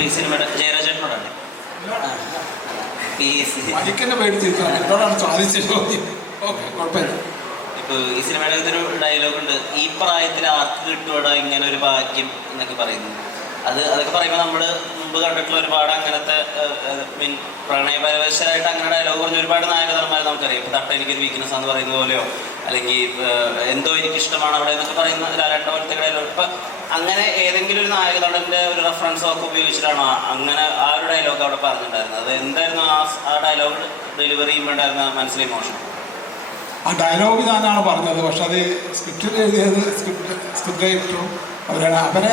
ഈ സിനിമയുടെ ജയരാജനോടാണ് ഈ സി- മജിക്കെന്നെ പേടിച്ചിരിക്കണം എന്നോടാണ് ചോദിച്ചത്. ചോദ്യം ഓക്കെ കുഴപ്പമില്ല. ഇപ്പൊ ഈ സിനിമയുടെ ഇതൊരു ഡയലോഗ് ഉണ്ട്. ഈ പ്രായത്തിൽ ആർക്ക് കിട്ടുവാടാ ഇങ്ങനെ ഒരു ഭാഗ്യം എന്നൊക്കെ പറയുന്നു അത് അതൊക്കെ പറയുമ്പോൾ നമ്മൾ മുമ്പ് കണ്ടിട്ടുള്ള ഒരുപാട് അങ്ങനത്തെ മീൻ പ്രണയപരവശമായിട്ട് അങ്ങനെ ഡയലോഗ് പറഞ്ഞ ഒരുപാട് നായകധർമാരെ നമുക്കറിയാം. ഇപ്പൊ തട്ട എനിക്കൊരു വീക്ക്നെസ് എന്ന് പറയുന്ന പോലെയോ അല്ലെങ്കിൽ എന്തോ എനിക്ക് ഇഷ്ടമാണ് അവിടെ എന്നൊക്കെ പറയുന്ന ലാലേട്ട പോലത്തെ ഡയലോഗ് ഇപ്പൊ അങ്ങനെ ഏതെങ്കിലും ഒരു നായകനടന്റെ ഒരു റെഫറൻസ് ഒക്കെ ഉപയോഗിച്ചിട്ടാണോ അങ്ങനെ ആ ഒരു ഡയലോഗ് അവിടെ പറഞ്ഞിട്ടുണ്ടായിരുന്നത്? അത് എന്തായിരുന്നു ആ ആ ഡയലോഗ് ഡെലിവറി ചെയ്യുമ്പോണ്ടായിരുന്ന മനസ്സിലെ ഇമോഷൻ ആ ഡയലോഗ് ഞാനാണ് പറഞ്ഞത്. പക്ഷെ അത് സ്ക്രിപ്റ്റിൽ എഴുതിയത് സ്ക്രിപ്റ്റ് സ്ക്രിപ്റ്റ് അവരാണ്. അവരെ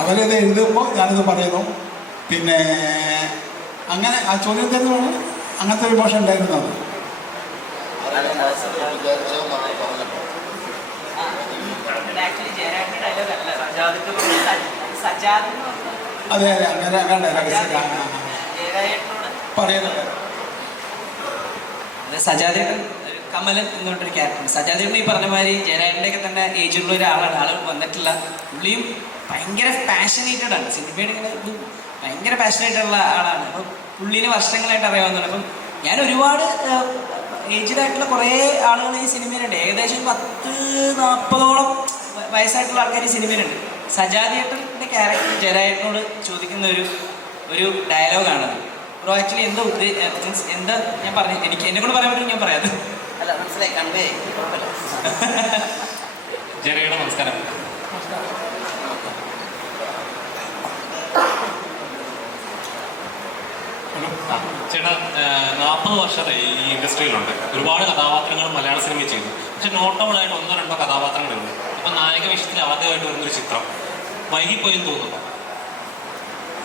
അവരത് എഴുതുമ്പോൾ ഞാനിത് പറയുന്നു. പിന്നെ അങ്ങനെ ആ ചോദ്യം തന്നെയാണ് അങ്ങനത്തെ ഒരു മോശം ഉണ്ടായിരുന്നു അത്. അതെ അങ്ങനെ അങ്ങനെ പറയുന്നത് ഒരു കമലൻ എന്ന് പറഞ്ഞൊരു ക്യാരക്ടർ സജാദേട്ടൻ ഈ പറഞ്ഞ മാതിരി ജയരാജന്റെ ഒക്കെ തന്നെ ഏജുള്ള ഒരാളാണ്. ആൾ വന്നിട്ടില്ല. പുള്ളിയും ഭയങ്കര പാഷനേറ്റഡ് ആണ്. സിനിമയുടെ ഇങ്ങനെ ഇത് ഭയങ്കര പാഷനേറ്റഡ് ഉള്ള ആളാണ്. അപ്പം പുള്ളീനെ വർഷങ്ങളായിട്ട് അറിയാവുന്നതാണ്. അപ്പം ഞാൻ ഒരുപാട് ഏജ്ഡ് ആയിട്ടുള്ള കുറേ ആളുകൾ ഈ സിനിമയിലുണ്ട്. ഏകദേശം ഒരു പത്ത് നാൽപ്പതോളം വയസ്സായിട്ടുള്ള ആൾക്കാർ ഈ സിനിമയിലുണ്ട്. സജാദിയേട്ടന്റെ ക്യാരക്ടർ ജരായേട്ടനോട് ചോദിക്കുന്ന ഒരു ഒരു ഡയലോഗാണത് ബ്രോ ആക്ച്വലി എന്തോ മീൻസ് എന്താ ഞാൻ പറഞ്ഞു? എനിക്ക് എന്നെ കൂടെ പറയാൻ പറ്റും ഞാൻ പറയാം അല്ല മനസ്സിലായി. കൺവേ ജനയുടെ നമസ്കാരം. ചേട്ടാ നാൽപ്പത് വർഷത്തെ ഈ ഇൻഡസ്ട്രിയിലുണ്ട്. ഒരുപാട് കഥാപാത്രങ്ങൾ മലയാള സിനിമയിൽ ചെയ്തു പക്ഷെ നോട്ടബിൾ ആയിട്ട് ഒന്നോ രണ്ടോ കഥാപാത്രങ്ങളുണ്ട്. അപ്പൊ നായക വിഷയത്തിൽ ആദ്യമായിട്ട് വരുന്നൊരു ചിത്രം. വൈകിപ്പോയി തോന്നുന്നു.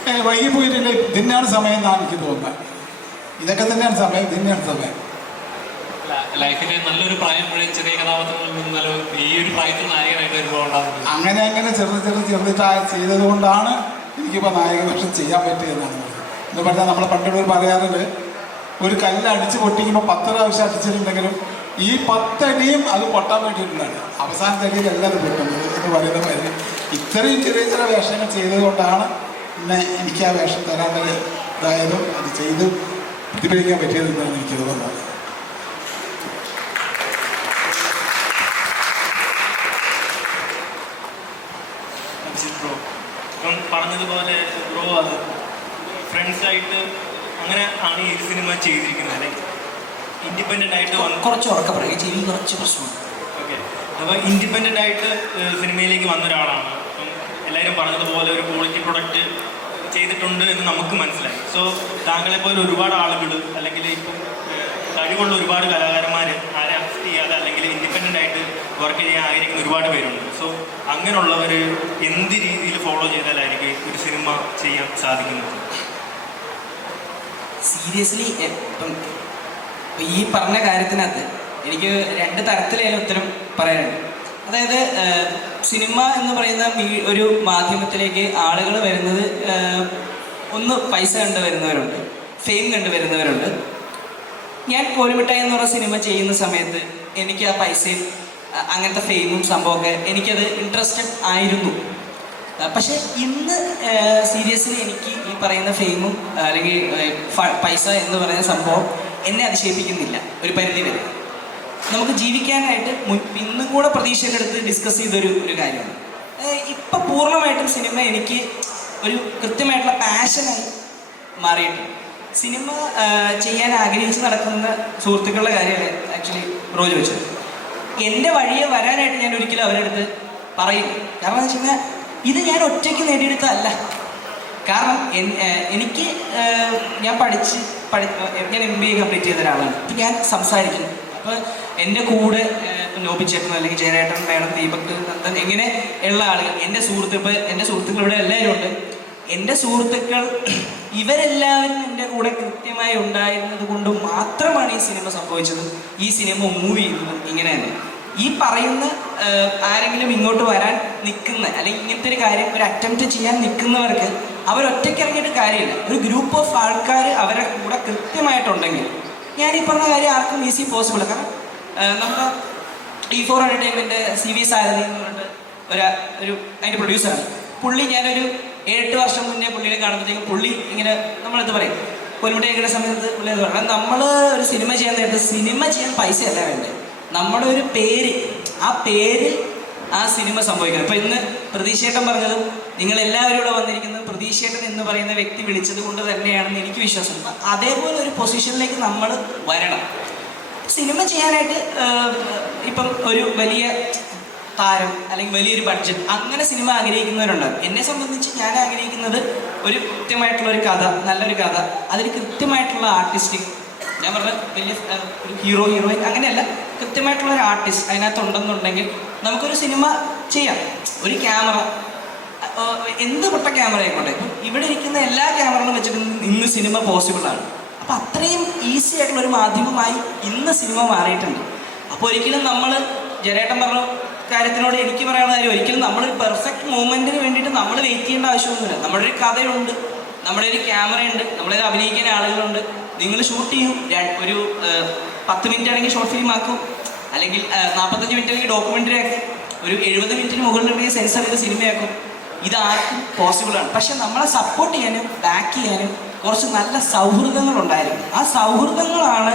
വൈകിപ്പോയിട്ടില്ല. വൈകി പോയിട്ടില്ല ഇതിനാണ് സമയം എന്നാണ് എനിക്ക് തോന്നുന്നത്. ഇതൊക്കെ തന്നെയാണ് സമയം ഇതിനാണ് സമയം. ലൈഫിലെ നല്ലൊരു പ്രായം ചെറിയ കഥാപാത്രങ്ങളിൽ നിന്നാലോ ഈ ഒരു പ്രായത്തിൽ നായകനായിട്ട് വരുമ്പോൾ അങ്ങനെ അങ്ങനെ ചെറുത് ചെറുത് ചെറുതിട്ടാ ചെയ്തത് കൊണ്ടാണ് എനിക്കിപ്പോൾ നായകപക്ഷം ചെയ്യാൻ പറ്റിയതെന്നാണ് പറയുന്നത് എന്ന് പറഞ്ഞാൽ നമ്മൾ പണ്ടുള്ളവർ പറയാറുണ്ട് ഒരു കല്ല് അടിച്ച് പൊട്ടിക്കുമ്പോൾ പത്ത് പ്രാവശ്യം അടിച്ചിട്ടുണ്ടെങ്കിലും ഈ പത്തടിയും അത് പൊട്ടാൻ വേണ്ടിയിട്ടുള്ളതാണ് അവസാനത്തെ അടിയിലല്ല അത് പൊട്ടുന്നത് എന്ന് പറയുന്ന മാതിരി. ഇത്രയും ചെറിയ ചെറിയ വേഷങ്ങൾ ചെയ്തത് കൊണ്ടാണ് പിന്നെ എനിക്ക് ആ വേഷം വരെ ഇതായതും അത് ചെയ്ത് പ്രതിഫലിക്കാൻ പറ്റിയതെന്നാണ് എനിക്ക് തോന്നുന്നത്. പറഞ്ഞതുപോലെ ബ്രോ അത് ഫ്രണ്ട്സായിട്ട് അങ്ങനെ ആണ് ഈ സിനിമ ചെയ്തിരിക്കുന്നത് അല്ലെ? ഇൻഡിപെൻഡന്റ് ആയിട്ട് കുറച്ച് ഉറക്കം പറയും ചെവി കുറച്ച് പ്രശ്നമാണ് ഓക്കെ. അപ്പോൾ ഇൻഡിപെൻഡന്റ് ആയിട്ട് സിനിമയിലേക്ക് വന്ന ഒരാളാണ്. അപ്പം എല്ലാവരും പറഞ്ഞതുപോലെ ഒരു ക്വാളിറ്റി പ്രൊഡക്റ്റ് ചെയ്തിട്ടുണ്ട് എന്ന് നമുക്ക് മനസ്സിലായി. സോ താങ്കളെപ്പോലെ ഒരുപാട് ആളുകൾ അല്ലെങ്കിൽ ഇപ്പം കഴിവുള്ള ഒരുപാട് കലാകാരന്മാർ ആരെ അസിസ്റ്റ് ചെയ്യാതെ അല്ലെങ്കിൽ ഇൻഡിപെൻഡന്റ് ആയിട്ട് വർക്ക് ചെയ്യാൻ ആഗ്രഹിക്കുന്ന ഒരുപാട് പേരുണ്ട്. സോ അങ്ങനെയുള്ളവർ എന്ത് രീതിയിൽ ഫോളോ ചെയ്താലായിരിക്കും ഒരു സിനിമ ചെയ്യാൻ സാധിക്കുന്നത്? സീരിയസ്ലി ഇപ്പം ഈ പറഞ്ഞ കാര്യത്തിനകത്ത് എനിക്ക് രണ്ട് തരത്തിലായാലും ഉത്തരം പറയാനുണ്ട്. അതായത് സിനിമ എന്ന് പറയുന്ന ഒരു മാധ്യമത്തിലേക്ക് ആളുകൾ വരുന്നത് ഒന്ന് പൈസ കണ്ട് വരുന്നവരുണ്ട് ഫെയിം കണ്ട് വരുന്നവരുണ്ട്. ഞാൻ കോരുമിട്ടായി എന്ന് പറഞ്ഞ സിനിമ ചെയ്യുന്ന സമയത്ത് എനിക്ക് ആ പൈസയും അങ്ങനത്തെ ഫെയിമും സംഭവമൊക്കെ എനിക്കത് ഇൻട്രസ്റ്റഡ് ആയിരുന്നു. പക്ഷെ ഇന്ന് സീരിയസ്ലി എനിക്ക് ഈ പറയുന്ന ഫെയിമും അല്ലെങ്കിൽ പൈസ എന്ന് പറയുന്ന സംഭവം എന്നെ അതിശയിപ്പിക്കുന്നില്ല. ഒരു പരിധി വരെ. നമുക്ക് ജീവിക്കാനായിട്ട് ഇന്നും കൂടെ പ്രതീക്ഷകളെടുത്ത് ഡിസ്കസ് ചെയ്തൊരു ഒരു കാര്യമാണ്. ഇപ്പം പൂർണമായിട്ടും സിനിമ എനിക്ക് ഒരു കൃത്യമായിട്ടുള്ള പാഷനായി മാറിയിട്ടുണ്ട്. സിനിമ ചെയ്യാൻ ആഗ്രഹിച്ച് നടക്കുന്ന സുഹൃത്തുക്കളുടെ കാര്യമാണ് ആക്ച്വലി റോജ് ചോദിച്ചത്. എന്റെ വഴിയെ വരാനായിട്ട് ഞാൻ ഒരിക്കലും അവരുടെ അടുത്ത് പറയില്ല. കാരണം എന്ന് വെച്ച് കഴിഞ്ഞാൽ ഇത് ഞാൻ ഒറ്റയ്ക്ക് നേടിയെടുത്തതല്ല. കാരണം എനിക്ക് ഞാൻ പഠിച്ച് പഠി ഞാൻ എം ബി എ കംപ്ലീറ്റ് ചെയ്ത ഒരാളാണ്. അപ്പം ഞാൻ സംസാരിക്കും. അപ്പോൾ എന്റെ കൂടെ നോബിച്ചേട്ടൻ അല്ലെങ്കിൽ ജയരേട്ടൻ മേഡം ദീപക് നന്ദൻ ഇങ്ങനെ ഉള്ള ആളുകൾ എന്റെ സുഹൃത്ത് ഇപ്പോൾ എന്റെ സുഹൃത്തുക്കൾ ഇവിടെ എല്ലാവരും ഉണ്ട്. എന്റെ സുഹൃത്തുക്കൾ ഇവരെല്ലാവരും എന്റെ കൂടെ കൃത്യമായി ഉണ്ടായിരുന്നത് കൊണ്ട് മാത്രമാണ് ഈ സിനിമ സംഭവിച്ചത്. ഈ സിനിമ മൂവ് ചെയ്യുന്നത് ഇങ്ങനെ തന്നെ ഈ പറയുന്ന ആരെങ്കിലും ഇങ്ങോട്ട് വരാൻ നിൽക്കുന്ന അല്ലെങ്കിൽ ഇങ്ങനത്തെ ഒരു കാര്യം ഒരു അറ്റംപ്റ്റ് ചെയ്യാൻ നിൽക്കുന്നവർക്ക് അവരൊറ്റയ്ക്ക് ഇറങ്ങിയിട്ട് കാര്യമില്ല. ഒരു ഗ്രൂപ്പ് ഓഫ് ആൾക്കാർ അവരെ കൂടെ കൃത്യമായിട്ടുണ്ടെങ്കിൽ ഞാൻ ഈ പറഞ്ഞ കാര്യം ആർക്കും ഈസി പോസിബിൾ കാരണം നമ്മുടെ ഈ for entertainment C V Sarathi എന്ന് പറഞ്ഞിട്ട് ഒരു ഒരു അതിന്റെ പ്രൊഡ്യൂസറാണ് പുള്ളി ഞാനൊരു ഏഴെട്ട് വർഷം മുന്നേ പുള്ളിയെ കാണുമ്പോഴത്തേക്കും പുള്ളി ഇങ്ങനെ നമ്മളെന്ത് പറയും? പൊന്മുട്ടയുടെ സമയത്ത് പുള്ളി എന്ത് പറയും? നമ്മൾ ഒരു സിനിമ ചെയ്യാൻ നേരത്തെ സിനിമ ചെയ്യാൻ പൈസ അല്ല വേണ്ടത് നമ്മുടെ ഒരു പേര് ആ പേരിൽ ആ സിനിമ സംഭവിക്കുന്നത് അപ്പൊ ഇന്ന് പ്രതീക്ഷേട്ടൻ പറഞ്ഞത് നിങ്ങൾ എല്ലാവരും ഇവിടെ വന്നിരിക്കുന്നത് പ്രതീക്ഷേട്ടൻ എന്ന് പറയുന്ന വ്യക്തി വിളിച്ചത് കൊണ്ട് തന്നെയാണെന്ന് എനിക്ക് വിശ്വാസം അതേപോലെ ഒരു പൊസിഷനിലേക്ക് നമ്മൾ വരണം. സിനിമ ചെയ്യാനായിട്ട് ഇപ്പം ഒരു വലിയ താരം അല്ലെങ്കിൽ വലിയൊരു ബഡ്ജറ്റ് അങ്ങനെ സിനിമ ആഗ്രഹിക്കുന്നവരുണ്ട്. എന്നെ സംബന്ധിച്ച് ഞാൻ ആഗ്രഹിക്കുന്നത് ഒരു കൃത്യമായിട്ടുള്ള ഒരു കഥ നല്ലൊരു കഥ അതിൽ കൃത്യമായിട്ടുള്ള ആർട്ടിസ്റ്റിക് ഞാൻ പറഞ്ഞ വലിയ ഒരു ഹീറോ ഹീറോയിൻ അങ്ങനെയല്ല. കൃത്യമായിട്ടുള്ള ഒരു ആർട്ടിസ്റ്റ് അതിനകത്ത് ഉണ്ടെന്നുണ്ടെങ്കിൽ നമുക്കൊരു സിനിമ ചെയ്യാം. ഒരു ക്യാമറ എന്ത് പൊട്ട ക്യാമറ ആയിക്കോട്ടെ. ഇവിടെ ഇരിക്കുന്ന എല്ലാ ക്യാമറകളും വെച്ചിട്ട് ഇന്ന് സിനിമ പോസിബിളാണ് അപ്പം അത്രയും ഈസി ആയിട്ടുള്ള ഒരു മാധ്യമമായി ഇന്ന് സിനിമ മാറിയിട്ടുണ്ട്. അപ്പോൾ ഒരിക്കലും നമ്മൾ ജനേട്ടൻ പറഞ്ഞ കാര്യത്തിനോട് എനിക്ക് പറയാനുള്ള കാര്യം ഒരിക്കലും നമ്മളൊരു പെർഫെക്റ്റ് മൂവ്മെന്റിന് വേണ്ടിയിട്ട് നമ്മൾ വെയിറ്റ് ചെയ്യേണ്ട ആവശ്യമൊന്നുമില്ല. നമ്മുടെ ഒരു കഥയുണ്ട് നമ്മുടെ ഒരു ക്യാമറയുണ്ട് നമ്മളൊരു അഭിനയിക്കുന്ന ആളുകളുണ്ട്. നിങ്ങൾ ഷൂട്ട് ചെയ്യും ഒരു പത്ത് മിനിറ്റ് ആണെങ്കിൽ ഷോർട്ട് ഫിലിം ആക്കും. അല്ലെങ്കിൽ നാൽപ്പത്തഞ്ച് മിനിറ്റ് ആണെങ്കിൽ ഡോക്യുമെന്ററി ആക്കും. ഒരു എഴുപത് മിനിറ്റിന് മുകളിലുണ്ടെങ്കിൽ സെൻസർ ചെയ്ത് സിനിമയാക്കും ഇതാർക്കും പോസിബിൾ ആണ്. പക്ഷെ നമ്മളെ സപ്പോർട്ട് ചെയ്യാനും ബാക്ക് ചെയ്യാനും കുറച്ച് നല്ല സൗഹൃദങ്ങൾ ഉണ്ടായിരുന്നു ആ സൗഹൃദങ്ങളാണ്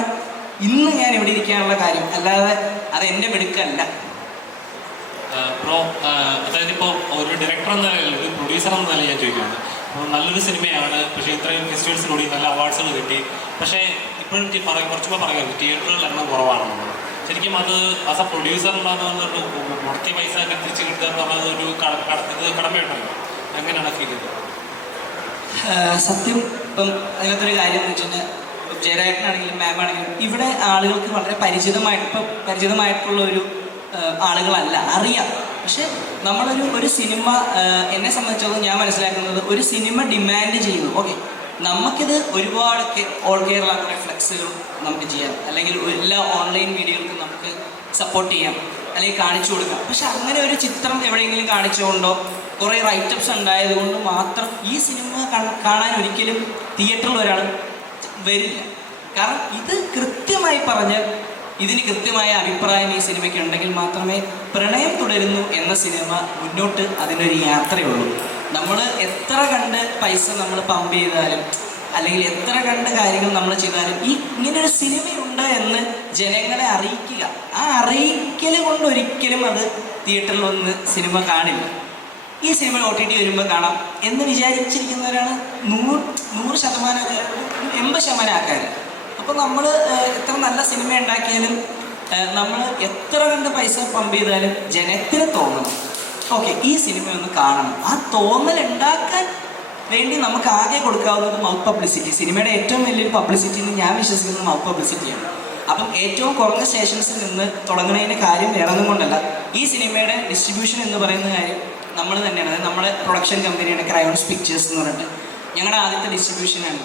ഇന്ന് ഞാൻ ഇവിടെ ഇരിക്കാനുള്ള കാര്യം. അല്ലാതെ അത് എന്റെ മിടുക്കല്ല. അതായത് ഇപ്പോൾ ഒരു ഡയറക്ടർ എന്ന നിലയിൽ ഒരു പ്രൊഡ്യൂസർ എന്ന നിലയിൽ ഞാൻ നല്ലൊരു സിനിമയാണ് പക്ഷേ ഇത്രയും ഫെസ്റ്റിവൽസിലൂടെ നല്ല അവാർഡ്സുകൾ കിട്ടി. പക്ഷേ ടി- പറയും കുറച്ചുകൂടെ പറയാം തിയേറ്ററുകളിൽ എണ്ണം കുറവാണെന്നുള്ളത് ശരിക്കും അത് ആസ് എ പ്രൊഡ്യൂസർ ഉണ്ടാകുന്നത് മുടക്കിയ പൈസ ഒക്കെ തിരിച്ച് കിട്ടുക എന്ന് പറയുന്നത് ഒരു കട- കട- ഇത് കടമയുണ്ടല്ലോ. അങ്ങനെയാണ് ഫീൽ ചെയ്തത്. സത്യം ഇപ്പം അതിനകത്തൊരു കാര്യം എന്ന് വെച്ച് കഴിഞ്ഞാൽ ജയരാജനാണെങ്കിലും മാം ആണെങ്കിലും ഇവിടെ ആളുകൾക്ക് വളരെ പരിചിതമായിട്ട് ഇപ്പം പരിചിതമായിട്ടുള്ള ഒരു ആളുകളല്ല. അറിയാം. പക്ഷെ നമ്മളൊരു ഒരു സിനിമ എന്നെ സംബന്ധിച്ചിടത്തോളം ഞാൻ മനസ്സിലാക്കുന്നത് ഒരു സിനിമ ഡിമാൻഡ് ചെയ്യുന്നു. ഓക്കെ നമുക്കിത് ഒരുപാട് ഓൾ കേരള ഫ്ലെക്സുകൾ നമുക്ക് ചെയ്യാം. അല്ലെങ്കിൽ എല്ലാ ഓൺലൈൻ വീഡിയോകൾക്കും നമുക്ക് സപ്പോർട്ട് ചെയ്യാം. അല്ലെങ്കിൽ കാണിച്ചു കൊടുക്കാം. പക്ഷെ അങ്ങനെ ഒരു ചിത്രം എവിടെയെങ്കിലും കാണിച്ചുകൊണ്ടോ കുറേ റൈറ്റപ്സ് ഉണ്ടായതുകൊണ്ട് മാത്രം ഈ സിനിമ കാണാൻ ഒരിക്കലും തിയേറ്ററിൽ ഒരാൾ വരില്ല. കാരണം ഇത് കൃത്യമായി പറഞ്ഞാൽ ഇതിന് കൃത്യമായ അഭിപ്രായം ഈ സിനിമയ്ക്ക് ഉണ്ടെങ്കിൽ മാത്രമേ പ്രണയം തുടരുന്നു എന്ന സിനിമ മുന്നോട്ട് അതിനൊരു യാത്രയുള്ളൂ. നമ്മൾ എത്ര കണ്ട് പൈസ നമ്മൾ പമ്പ് ചെയ്താലും അല്ലെങ്കിൽ എത്ര കണ്ട് കാര്യങ്ങൾ നമ്മൾ ചെയ്താലും ഈ ഇങ്ങനൊരു സിനിമയുണ്ട് എന്ന് ജനങ്ങളെ അറിയിക്കുക. ആ അറിയിക്കൽ കൊണ്ട് ഒരിക്കലും അത് തിയേറ്ററിൽ വന്ന് സിനിമ കാണില്ല. ഈ സിനിമ ഒ ടി ടി വരുമ്പോൾ കാണാം എന്ന് വിചാരിച്ചിരിക്കുന്നവരാണ് നൂറ് നൂറ് ശതമാനം എൺപത് ശതമാനം ആൾക്കാർ അപ്പോൾ നമ്മൾ എത്ര നല്ല സിനിമ ഉണ്ടാക്കിയാലും നമ്മൾ എത്ര കണ്ട് പൈസ പമ്പ് ചെയ്താലും ജനത്തിന് തോന്നണം ഓക്കെ ഈ സിനിമ ഒന്ന് കാണണം. ആ തോന്നൽ ഉണ്ടാക്കാൻ വേണ്ടി നമുക്ക് ആകെ കൊടുക്കാവുന്നത് മൗത്ത് പബ്ലിസിറ്റി സിനിമയുടെ ഏറ്റവും വലിയൊരു പബ്ലിസിറ്റി എന്ന് ഞാൻ വിശ്വസിക്കുന്നത് മൗത്ത് പബ്ലിസിറ്റിയാണ് അപ്പം ഏറ്റവും കുറഞ്ഞ സ്റ്റേഷൻസിൽ നിന്ന് തുടങ്ങുന്നതിന്റെ കാര്യം വേറൊന്നും കൊണ്ടല്ല ഈ സിനിമയുടെ ഡിസ്ട്രിബ്യൂഷൻ എന്ന് പറയുന്ന കാര്യം നമ്മൾ തന്നെയാണ്. അതായത് നമ്മുടെ പ്രൊഡക്ഷൻ കമ്പനിയുടെ ക്രയോൺസ് പിക്ചേഴ്സ് എന്ന് പറഞ്ഞിട്ട് ഞങ്ങളുടെ ആദ്യത്തെ ഡിസ്ട്രിബ്യൂഷനാണ്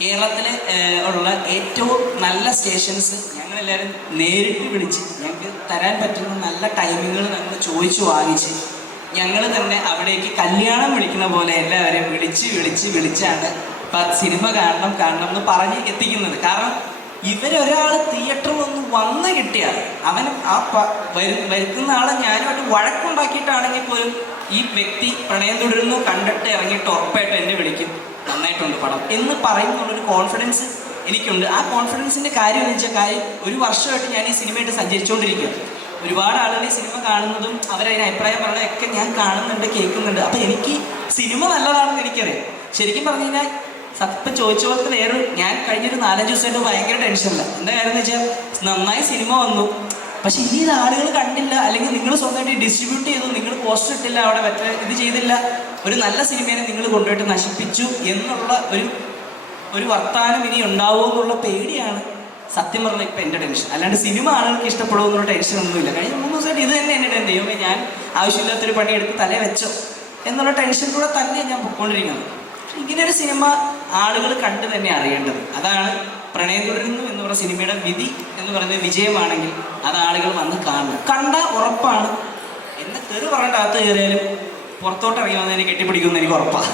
കേരളത്തിൽ ഉള്ള ഏറ്റവും നല്ല സ്റ്റേഷൻസ് ഞങ്ങളെല്ലാവരും നേരിട്ട് വിളിച്ച് ഞങ്ങൾക്ക് തരാൻ പറ്റുന്ന നല്ല ടൈമിങ്ങൾ ഞങ്ങൾ ചോദിച്ചു വാങ്ങിച്ച് ഞങ്ങൾ തന്നെ അവിടേക്ക് കല്യാണം വിളിക്കുന്ന പോലെ എല്ലാവരെയും വിളിച്ച് വിളിച്ച് വിളിച്ചാണ് സിനിമ കാണണം കാണണം എന്ന് പറഞ്ഞ് എത്തിക്കുന്നത്. കാരണം ഇവരൊരാൾ തിയേറ്ററിൽ ഒന്ന് വന്ന് കിട്ടിയാൽ അവൻ ആ വരുത്തുന്ന ആളെ ഞാനുമായിട്ട് വഴക്കുണ്ടാക്കിയിട്ടാണെങ്കിൽ പോലും ഈ വ്യക്തി പ്രണയം തുടരുന്നു കണ്ടിട്ട് ഇറങ്ങിയിട്ട് ഉറപ്പായിട്ട് എന്നെ വിളിക്കും. നന്നായിട്ടുണ്ട് പടം. എന്ന് പറയുന്നുള്ളൊരു കോൺഫിഡൻസ് എനിക്കുണ്ട്. ആ കോൺഫിഡൻസിന്റെ കാര്യം എന്ന് വെച്ചാൽ കാര്യം ഒരു വർഷമായിട്ട് ഞാൻ ഈ സിനിമയായിട്ട് സഞ്ചരിച്ചുകൊണ്ടിരിക്കുക ഒരുപാട് ആളുകൾ ഈ സിനിമ കാണുന്നതും അവരതിന് അഭിപ്രായം പറയുന്നതൊക്കെ ഞാൻ കാണുന്നുണ്ട് കേൾക്കുന്നുണ്ട്. അപ്പൊ എനിക്ക് സിനിമ നല്ലതാണെന്ന് എനിക്കറിയാം. ശരിക്കും പറഞ്ഞു കഴിഞ്ഞാൽ സത്യം ചോദിച്ച പോലത്തെ വേറെ ഞാൻ കഴിഞ്ഞൊരു നാലഞ്ച് ദിവസമായിട്ട് ഭയങ്കര ടെൻഷനില്ല എന്താ കാര്യം എന്ന് വെച്ചാൽ നന്നായി സിനിമ വന്നു. പക്ഷെ ഇനി ഇത് ആളുകൾ കണ്ടില്ല അല്ലെങ്കിൽ നിങ്ങൾ സ്വന്തമായിട്ട് ഡിസ്ട്രിബ്യൂട്ട് ചെയ്തു നിങ്ങൾ പോസ്റ്റർ ഇട്ടില്ല അവിടെ മറ്റേ ഇത് ചെയ്തില്ല. ഒരു നല്ല സിനിമയെ നിങ്ങൾ കൊണ്ടുപോയിട്ട് നശിപ്പിച്ചു എന്നുള്ള ഒരു ഒരു വർത്താനം ഇനി ഉണ്ടാവുമോ എന്നുള്ള പേടിയാണ് സത്യം പറഞ്ഞ ഇപ്പം എന്റെ ടെൻഷൻ അല്ലാണ്ട് സിനിമ ആളുകൾക്ക് ഇഷ്ടപ്പെടുമോ എന്നുള്ള ടെൻഷൻ ഒന്നുമില്ല. കഴിഞ്ഞ മൂന്ന് ദിവസമായിട്ട് ഇത് തന്നെ എന്റെ ടെൻഷൻ ദൈവമേ ഞാൻ ആവശ്യമില്ലാത്തൊരു പണിയെടുത്ത് തലേ വെച്ചോ എന്നുള്ള ടെൻഷനിലൂടെ തന്നെ ഞാൻ പൊയ്ക്കൊണ്ടിരിക്കുന്നത്. പക്ഷെ ഇങ്ങനെ ഒരു സിനിമ ആളുകൾ കണ്ട് തന്നെ അറിയേണ്ടത്. അതാണ് പ്രണയം തുടരുന്നു എന്ന് പറഞ്ഞ സിനിമയുടെ വിധി എന്ന് പറയുന്നത് വിജയമാണെങ്കിൽ അത് ആളുകൾ വന്ന് കാണണം കണ്ട ഉറപ്പാണ്. എന്നെ തെറി പറഞ്ഞിട്ട് അകത്ത് കയറിയാലും പുറത്തോട്ട് ഇറങ്ങി വന്നതിനെ കെട്ടിപ്പിടിക്കുമെന്ന് എനിക്ക് ഉറപ്പാണ്